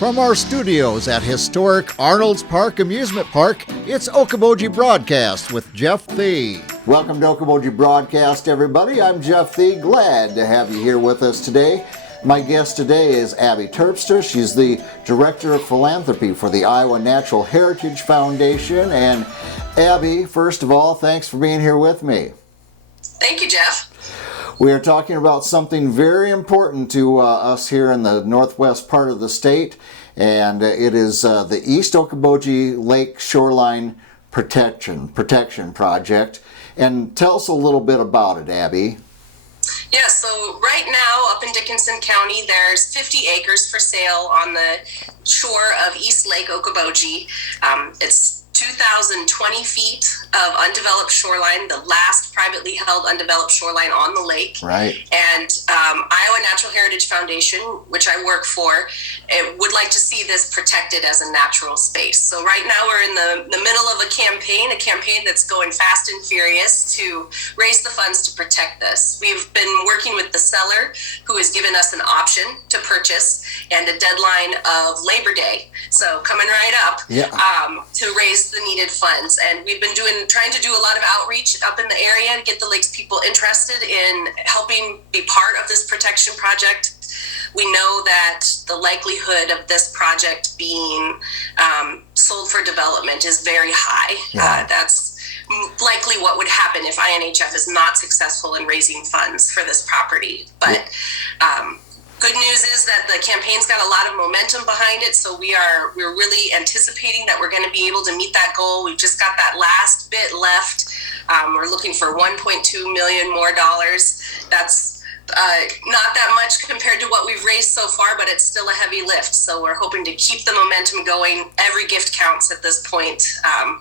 From our studios at historic Arnold's Park Amusement Park, it's Okoboji Broadcast with Jeff Thee. Welcome to Okoboji Broadcast, everybody. I'm Jeff Thee. Glad to have you here with us today. My guest today is Abby Terpstra. She's the Director of Philanthropy for the Iowa Natural Heritage Foundation. And Abby, first of all, thanks for being here with me. Thank you, Jeff. We are talking about something very important to us here in the northwest part of the state, and it is the East Okoboji Lake Shoreline Protection Project. And tell us a little bit about it, Abby. Yeah, so right now up in Dickinson County, there's 50 acres for sale on the shore of East Lake Okoboji. It's 2,020 feet of undeveloped shoreline, the last privately held undeveloped shoreline on the lake. Right. And Iowa Natural Heritage Foundation, which I work for, would like to see this protected as a natural space. So right now we're in the middle of a campaign that's going fast and furious to raise the funds to protect this. We've been working with the seller, who has given us an option to purchase and a deadline of Labor Day. So coming right up, to raise the needed funds. And we've been trying to do a lot of outreach up in the area to get the lakes people interested in helping be part of this protection project. We know that the likelihood of this project being sold for development is very high. Yeah. That's likely what would happen if INHF is not successful in raising funds for this property. But good news is that the campaign's got a lot of momentum behind it, so we're really anticipating that we're going to be able to meet that goal. We've just got that last bit left. We're looking for $1.2 million more dollars. That's not that much compared to what we've raised so far, but it's still a heavy lift. So we're hoping to keep the momentum going. Every gift counts at this point.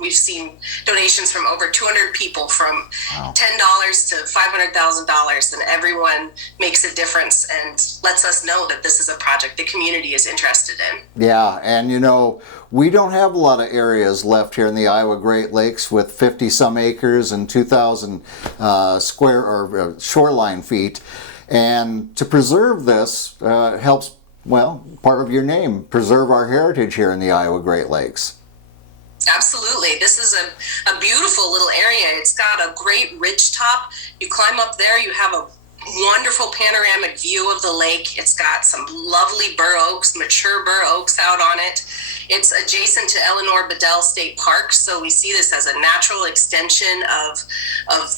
We've seen donations from over 200 people, from $10 to $500,000, and everyone makes a difference and lets us know that this is a project the community is interested in. Yeah, and you know, we don't have a lot of areas left here in the Iowa Great Lakes with 50 some acres and 2,000 square or shoreline feet. And to preserve this helps, well, part of your name, preserve our heritage here in the Iowa Great Lakes. Absolutely. This is a beautiful little area. It's got a great ridge top. You climb up there, you have a wonderful panoramic view of the lake. It's got some lovely bur oaks, mature bur oaks out on it. It's adjacent to Eleanor Bedell State Park, so we see this as a natural extension of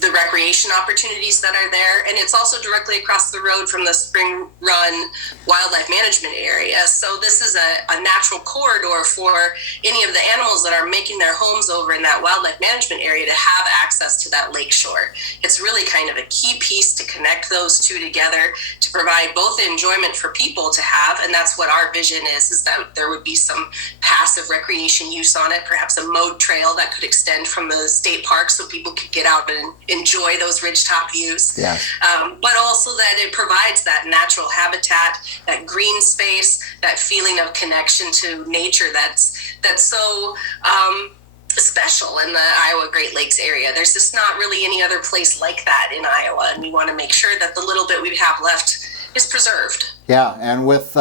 the recreation opportunities that are there. And it's also directly across the road from the Spring Run Wildlife Management Area. So this is a natural corridor for any of the animals that are making their homes over in that wildlife management area to have access to that lake shore. It's really kind of a key piece to connect those two together, to provide both the enjoyment for people to have, and that's what our vision is that there would be some passive recreation use on it, perhaps a mowed trail that could extend from the state park so people could get out and enjoy those ridgetop views. Yeah. But also that it provides that natural habitat, that green space, that feeling of connection to nature that's so special in the Iowa Great Lakes area. There's just not really any other place like that in Iowa, and we want to make sure that the little bit we have left is preserved. Yeah, and with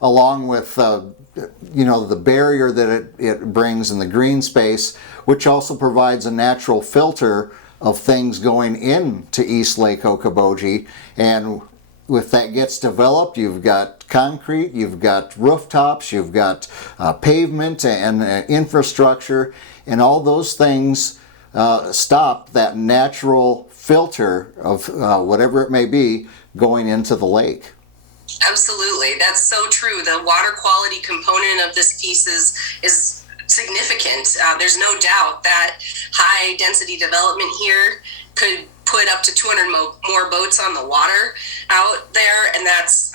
along with the barrier that it brings in the green space, which also provides a natural filter of things going into East Lake Okoboji. And if that gets developed, you've got concrete, you've got rooftops, you've got pavement and infrastructure, and all those things stop that natural filter of whatever it may be going into the lake. Absolutely. That's so true. The water quality component of this piece is significant. There's no doubt that high density development here could put up to 200 more boats on the water out there. And that's,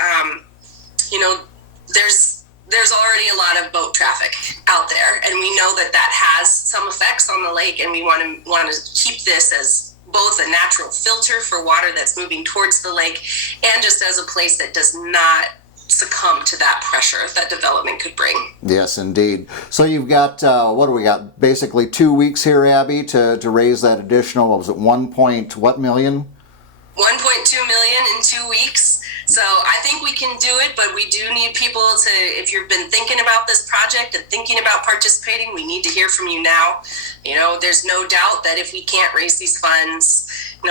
there's already a lot of boat traffic out there. And we know that has some effects on the lake. And we want to keep this as both a natural filter for water that's moving towards the lake and just as a place that does not succumb to that pressure that development could bring. Yes, indeed. So you've got, what do we got? Basically 2 weeks here, Abby, to raise that additional, what was it, 1 point what million? 1.2 million in 2 weeks. So I think we can do it, but we do need people to, if you've been thinking about this project and thinking about participating, we need to hear from you now. There's no doubt that if we can't raise these funds,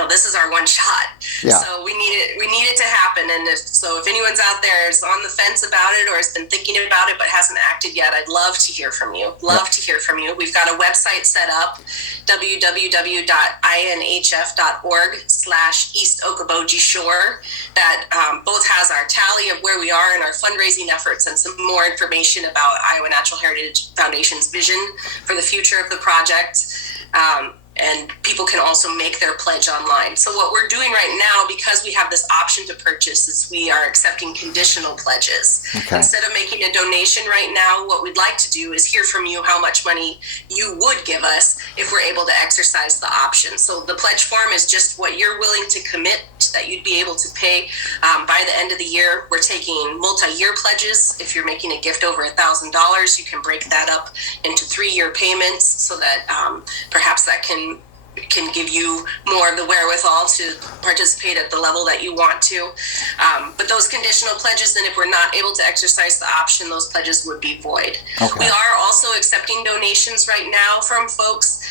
this is our one shot. Yeah. So we need it to happen. And if anyone's out there is on the fence about it or has been thinking about it but hasn't acted yet, I'd love to hear from you. To hear from you. We've got a website set up, www.inhf.org/East Okoboji Shore, that both has our tally of where we are in our fundraising efforts and some more information about Iowa Natural Heritage Foundation's vision for the future of the project. And people can also make their pledge online. So what we're doing right now, because we have this option to purchase, is we are accepting conditional pledges. Okay. Instead of making a donation right now, what we'd like to do is hear from you how much money you would give us if we're able to exercise the option. So the pledge form is just what you're willing to commit that you'd be able to pay by the end of the year. We're taking multi-year pledges. If you're making a gift over $1,000, you can break that up into 3-year payments so that perhaps that can give you more of the wherewithal to participate at the level that you want to. But those conditional pledges, then if we're not able to exercise the option, those pledges would be void. Okay. We are also accepting donations right now from folks.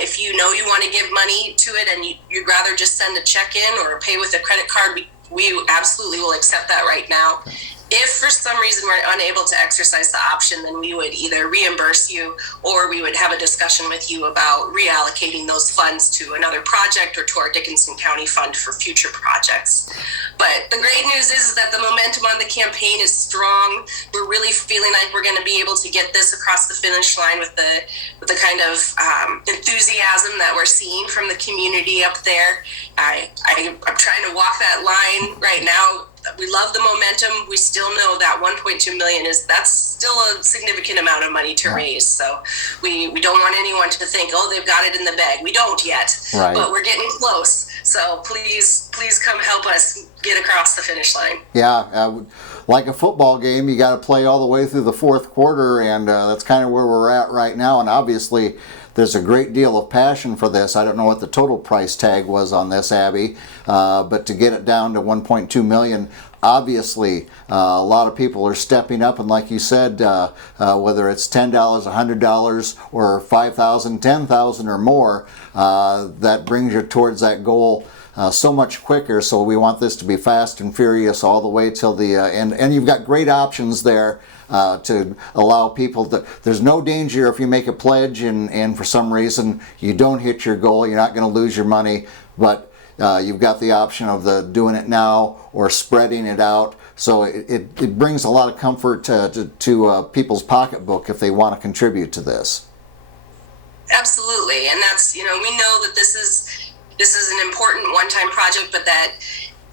If you want to give money to it and you'd rather just send a check in or pay with a credit card, we absolutely will accept that right now. If for some reason we're unable to exercise the option, then we would either reimburse you or we would have a discussion with you about reallocating those funds to another project or to our Dickinson County Fund for future projects. But the great news is that the momentum on the campaign is strong. We're really feeling like we're going to be able to get this across the finish line with the kind of enthusiasm that we're seeing from the community up there. I'm trying to walk that line right now. We love the momentum. We still know that 1.2 million that's still a significant amount of money to raise. So we don't want anyone to think, oh, they've got it in the bag. We don't yet, right. But we're getting close. So please come help us get across the finish line. Yeah, like a football game, you got to play all the way through the fourth quarter, and that's kind of where we're at right now. And obviously, there's a great deal of passion for this. I don't know what the total price tag was on this, Abby, but to get it down to 1.2 million, obviously a lot of people are stepping up, and like you said, whether it's $10, $100, or $5,000, $10,000 or more, that brings you towards that goal so much quicker. So we want this to be fast and furious all the way till the end. And you've got great options there to allow people to, there's no danger if you make a pledge and for some reason you don't hit your goal, you're not going to lose your money, but you've got the option of doing it now or spreading it out. So it brings a lot of comfort to people's pocketbook if they want to contribute to this. Absolutely. And that's, we know that this is an important one-time project, but that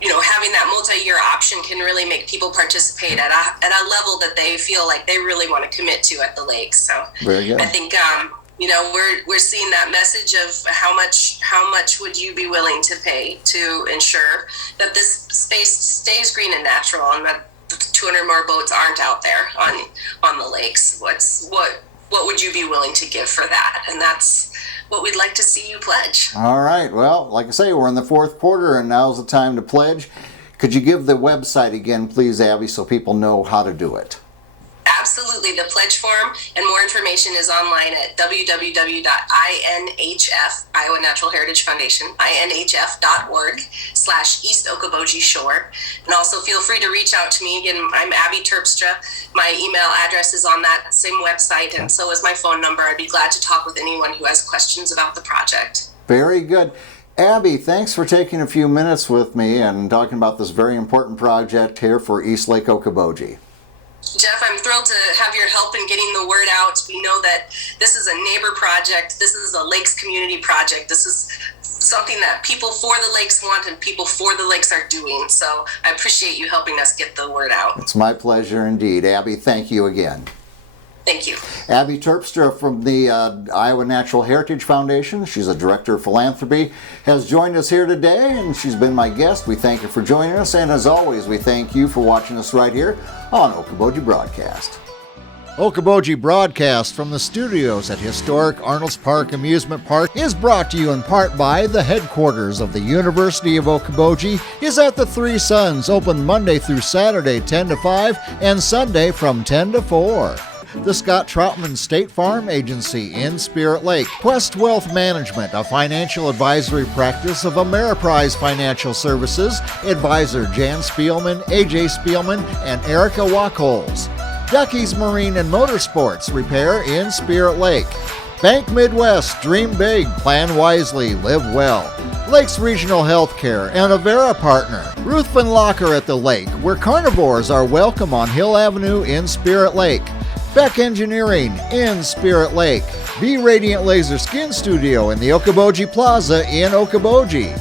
having that multi-year option can really make people participate at a level that they feel like they really want to commit to at the lake. So very good. I think we're seeing that message of how much would you be willing to pay to ensure that this space stays green and natural, and that 200 more boats aren't out there on the lakes. What would you be willing to give for that? And that's what we'd like to see you pledge. All right. Well, like I say, we're in the fourth quarter, and now's the time to pledge. Could you give the website again, please, Abby, so people know how to do it? Absolutely. The pledge form and more information is online at www.inhf, Iowa Natural Heritage Foundation, inhf.org/East Okoboji Shore. And also feel free to reach out to me. Again, I'm Abby Terpstra. My email address is on that same website, and so is my phone number. I'd be glad to talk with anyone who has questions about the project. Very good. Abby, thanks for taking a few minutes with me and talking about this very important project here for East Lake Okoboji. Jeff, I'm thrilled to have your help in getting the word out. We know that this is a neighbor project. This is a lakes community project. This is something that people for the lakes want and people for the lakes are doing. So I appreciate you helping us get the word out. It's my pleasure indeed. Abby, thank you again. Thank you. Abby Terpstra from the Iowa Natural Heritage Foundation. She's a director of philanthropy, has joined us here today, and she's been my guest. We thank her for joining us, and as always, we thank you for watching us right here on Okoboji Broadcast. Okoboji broadcast from the studios at historic Arnold's Park Amusement Park is brought to you in part by the headquarters of the University of Okoboji is at the Three Suns, open Monday through Saturday 10 to 5 and Sunday from 10 to 4. The Scott Troutman State Farm Agency in Spirit Lake. Quest Wealth Management, a financial advisory practice of Ameriprise Financial Services. Advisor Jan Spielman, AJ Spielman, and Erica Wachholz. Ducky's Marine and Motorsports Repair in Spirit Lake. Bank Midwest, dream big, plan wisely, live well. Lakes Regional Healthcare and Avera Partner. Ruthven Locker at the Lake, where carnivores are welcome on Hill Avenue in Spirit Lake. Beck Engineering in Spirit Lake. Be Radiant Laser Skin Studio in the Okoboji Plaza in Okoboji.